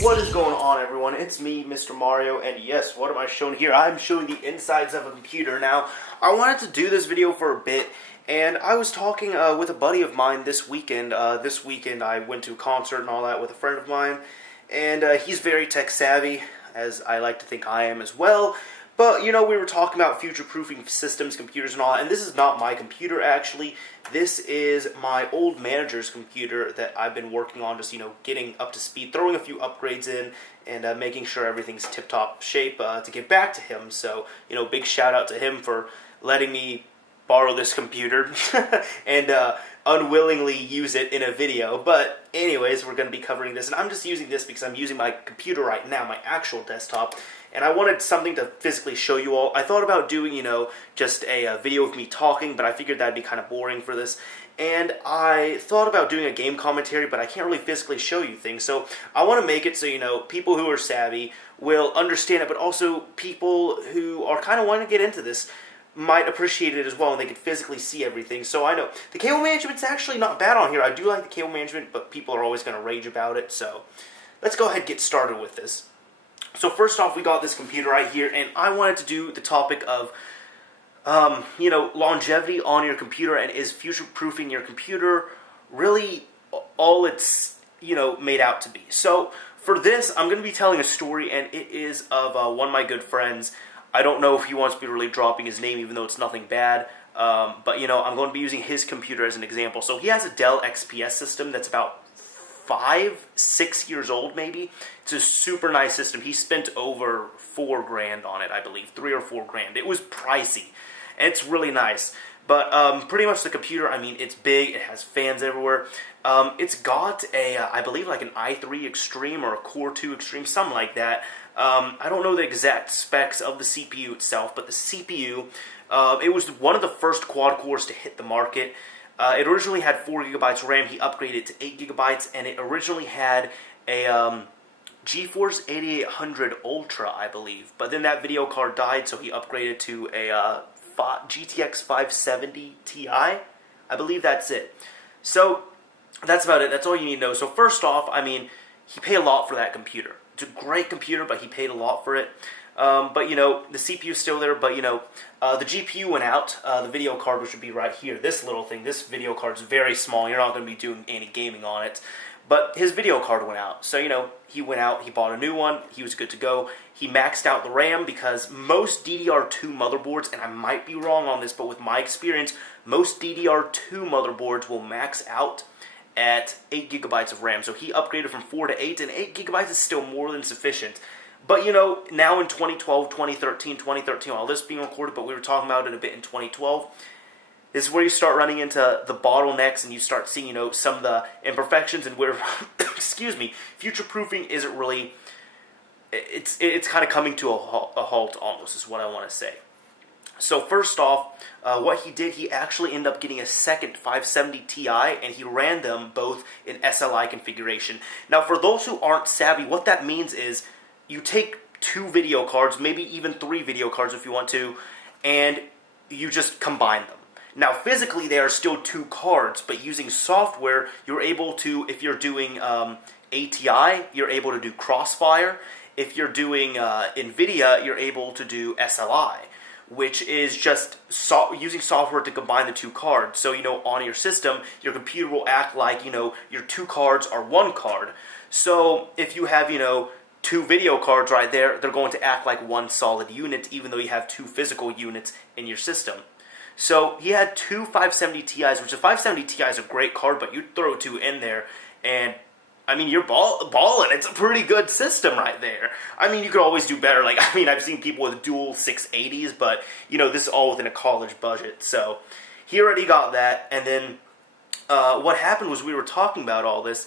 What is going on, everyone? It's me, Mr. Mario, and yes, what am I showing here? I'm showing the insides of a computer. Now, I wanted to do this video for a bit, and I was talking with a buddy of mine this weekend. This weekend I went to a concert and all that with a friend of mine, and he's very tech savvy, as I like to think I am as well. But, you know, we were talking about future-proofing systems, computers, and all that, and this is not my computer, actually. This is my old manager's computer that I've been working on, just, you know, getting up to speed, throwing a few upgrades in, and making sure everything's tip-top shape to get back to him. So, you know, big shout-out to him for letting me borrow this computer and unwillingly use it in a video. But anyways, we're going to be covering this, and I'm just using this because I'm using my computer right now, my actual desktop, and I wanted something to physically show you all. I thought about doing, you know, just a video of me talking, but I figured that'd be kind of boring for this. And I thought about doing a game commentary, but I can't really physically show you things. So I want to make it so, you know, people who are savvy will understand it, but also people who are kind of wanting to get into this might appreciate it as well, and they can physically see everything. So I know the cable management's actually not bad on here. I do like the cable management, but people are always going to rage about it. So let's go ahead and get started with this. So first off, we got this computer right here, and I wanted to do the topic of, you know, longevity on your computer, and is future-proofing your computer really all it's, you know, made out to be. So for this, I'm going to be telling a story, and it is of one of my good friends. I don't know if he wants me really dropping his name, even though it's nothing bad, but, you know, I'm going to be using his computer as an example. So he has a Dell XPS system that's about 5-6 years old, maybe. It's a super nice system. He spent over $4 grand on it, I believe, $3 or $4 grand. It was pricey, and it's really nice. But pretty much the computer, I mean, it's big. It has fans everywhere. It's got a, I believe, like an i3 Extreme or a Core 2 Extreme, something like that. I don't know the exact specs of the CPU itself, but the CPU, it was one of the first quad cores to hit the market. It originally had 4 gigabytes RAM. He upgraded it to 8 gigabytes, and it originally had a GeForce 8800 Ultra, I believe. But then that video card died, so he upgraded to a GTX 570 Ti. I believe that's it. So that's about it. That's all you need to know. So first off, I mean, he paid a lot for that computer. It's a great computer, but he paid a lot for it. But, you know, the CPU is still there, but, you know, the GPU went out, the video card, which would be right here. This little thing, this video card is very small. You're not going to be doing any gaming on it. But his video card went out. So, you know, he went out, he bought a new one, he was good to go. He maxed out the RAM because most DDR2 motherboards, and I might be wrong on this, but with my experience, most DDR2 motherboards will max out at 8 gigabytes of RAM. So he upgraded from 4 to 8, and 8 gigabytes is still more than sufficient. But, you know, now in 2012, 2013, all this being recorded, but we were talking about it a bit in 2012, this is where you start running into the bottlenecks, and you start seeing, you know, some of the imperfections, and where, excuse me, future-proofing isn't really, it's kind of coming to a halt almost, is what I want to say. So first off, what he did, he actually ended up getting a second 570 Ti, and he ran them both in SLI configuration. Now, for those who aren't savvy, what that means is you take 2 video cards, maybe even 3 video cards if you want to, and you just combine them. Now, physically, they are still 2 cards, but using software, you're able to, if you're doing ATI, you're able to do Crossfire. If you're doing NVIDIA, you're able to do SLI, which is just using software to combine the 2 cards. So, you know, on your system, your computer will act like, you know, your 2 cards are 1 card. So, if you have, you know, 2 video cards right there, they're going to act like 1 solid unit, even though you have 2 physical units in your system. So he had 2 570 Ti's, which the 570 Ti is a great card, but you throw 2 in there, and I mean, you're balling. It's a pretty good system right there. I mean, you could always do better. Like, I mean, I've seen people with dual 680s, but, you know, this is all within a college budget. So he already got that, and then what happened was we were talking about all this,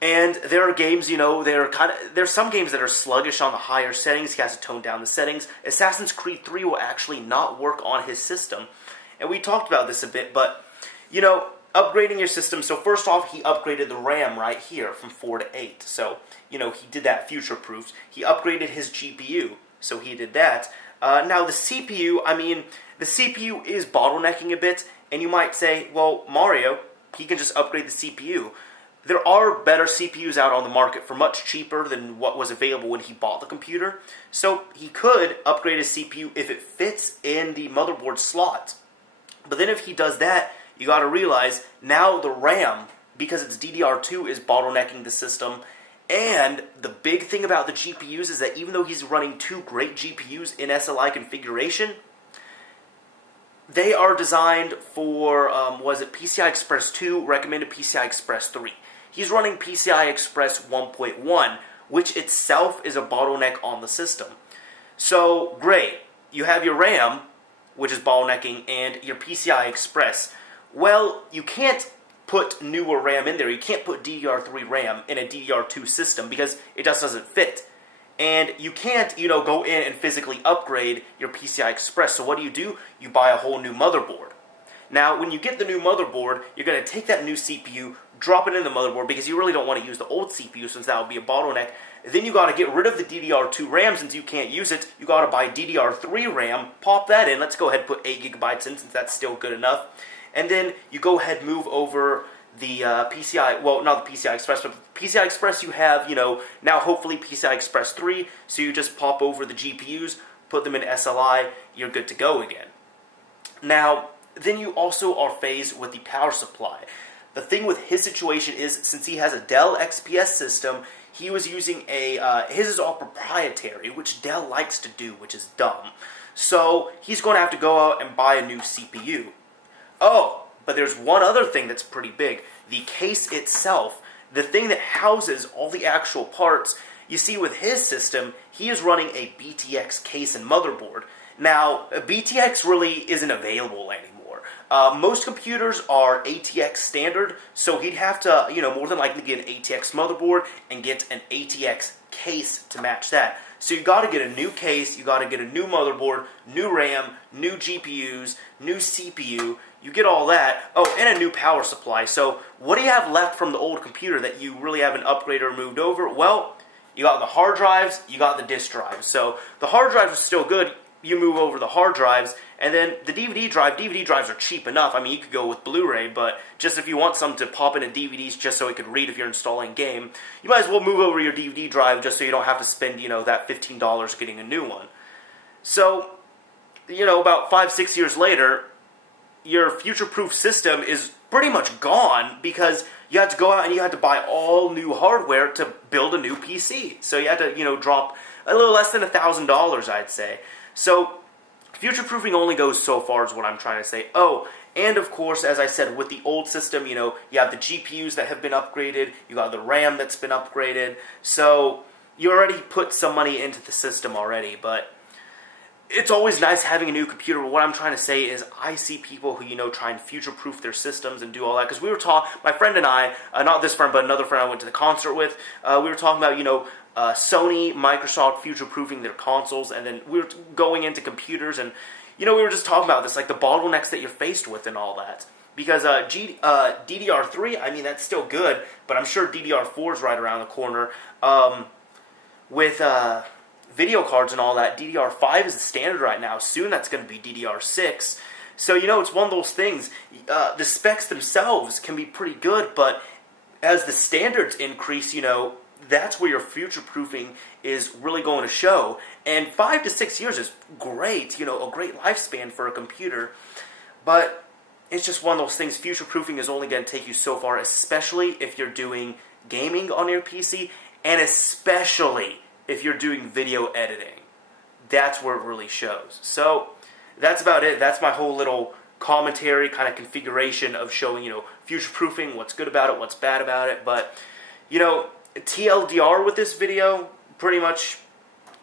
and there are games, you know, there's some games that are sluggish on the higher settings. He has to tone down the settings. Assassin's Creed 3 will actually not work on his system. And we talked about this a bit, but, you know, upgrading your system. So first off, he upgraded the RAM right here from 4 to 8. So, you know, he did that future-proofed. He upgraded his GPU. So he did that. Now the CPU, I mean, the CPU is bottlenecking a bit. And you might say, well, Mario, he can just upgrade the CPU. there are better CPUs out on the market for much cheaper than what was available when he bought the computer. So he could upgrade his CPU if it fits in the motherboard slot. But then if he does that, you got to realize now the RAM, because it's DDR2, is bottlenecking the system. And the big thing about the GPUs is that even though he's running two great GPUs in SLI configuration, they are designed for, PCI Express 2, recommended PCI Express 3. He's running PCI Express 1.1, which itself is a bottleneck on the system. So, great. You have your RAM, which is bottlenecking, and your PCI Express. Well, you can't put newer RAM in there. You can't put DDR3 RAM in a DDR2 system because it just doesn't fit. And you can't, go in and physically upgrade your PCI Express. So what do? You buy a whole new motherboard. Now, when you get the new motherboard, you're going to take that new CPU, drop it in the motherboard because you really don't want to use the old CPU since that would be a bottleneck. Then you got to get rid of the DDR2 RAM since you can't use it. You got to buy DDR3 RAM, pop that in. Let's go ahead and put 8 gigabytes in since that's still good enough. And then you go ahead and move over the PCI, well, not the PCI Express, but the PCI Express you have, now hopefully PCI Express 3, so you just pop over the GPUs, put them in SLI, you're good to go again. Now, then you also are phased with the power supply. The thing with his situation is, since he has a Dell XPS system, he was using his is all proprietary, which Dell likes to do, which is dumb. So, he's going to have to go out and buy a new CPU. Oh, but there's one other thing that's pretty big. The case itself, the thing that houses all the actual parts. You see, with his system, he is running a BTX case and motherboard. Now, BTX really isn't available anymore. Most computers are ATX standard, so he'd have to, more than likely get an ATX motherboard and get an ATX case to match that. So you got to get a new case, you got to get a new motherboard, new RAM, new GPUs, new CPU. You get all that. Oh, and a new power supply. So what do you have left from the old computer that you really haven't upgraded or moved over? Well, you got the hard drives, you got the disk drives. So the hard drives are still good. You move over the hard drives, and then the DVD drives are cheap enough. I mean, you could go with Blu-ray, but just if you want something to pop into DVDs just so it could read if you're installing game, you might as well move over your DVD drive just so you don't have to spend, that $15 getting a new one. So, about 5-6 years later, your future-proof system is pretty much gone because you had to go out and you had to buy all new hardware to build a new PC. So you had to, drop a little less than $1,000, I'd say. So future-proofing only goes so far is what I'm trying to say. Oh, and of course, as I said, with the old system, you have the GPUs that have been upgraded, you got the RAM that's been upgraded, so you already put some money into the system already, but it's always nice having a new computer. But what I'm trying to say is I see people who, try and future-proof their systems and do all that. Because we were talking, my friend and I, not this friend, but another friend I went to the concert with, we were talking about, Sony, Microsoft future-proofing their consoles, and then we were going into computers, and, we were just talking about this, like the bottlenecks that you're faced with and all that. Because DDR3, I mean, that's still good, but I'm sure DDR4 is right around the corner. With video cards and all that, DDR5 is the standard right now. Soon that's going to be DDR6. So, it's one of those things. The specs themselves can be pretty good, but as the standards increase, that's where your future-proofing is really going to show. And 5 to 6 years is great, a great lifespan for a computer. But it's just one of those things. Future-proofing is only going to take you so far, especially if you're doing gaming on your PC, and especially if you're doing video editing. That's where it really shows. So that's about it. That's my whole little commentary, kind of configuration of showing, future-proofing, what's good about it, what's bad about it. But, TLDR with this video, pretty much,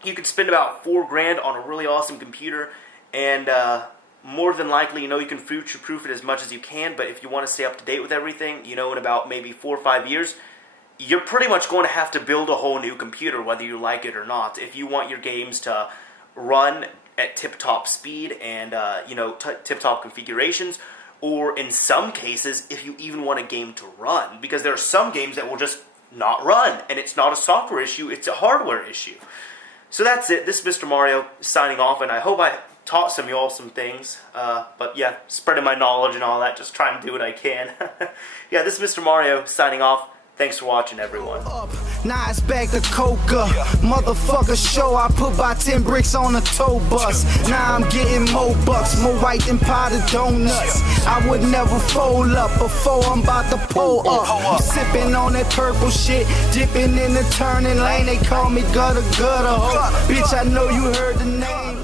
you could spend about $4,000 on a really awesome computer, and more than likely, you can future-proof it as much as you can, but if you want to stay up to date with everything, in about maybe 4 or 5 years, you're pretty much going to have to build a whole new computer, whether you like it or not, if you want your games to run at tip-top speed and, tip-top configurations, or in some cases, if you even want a game to run, because there are some games that will just not run, and it's not a software issue, it's a hardware issue. So that's it. This is Mr. Mario signing off, and I hope I taught y'all some things, but yeah, spreading my knowledge and all that, just trying to do what I can. Yeah, this is Mr. Mario signing off. Thanks for watching, everyone. Now it's back to Coca. Motherfucker show, I put by 10 bricks on a tow bus. Now I'm getting more bucks, more white than powdered donuts. I would never fold up before I'm about to pull up. I'm sipping on that purple shit, dipping in the turning lane. They call me gutter gutter ho. Bitch, I know you heard the name.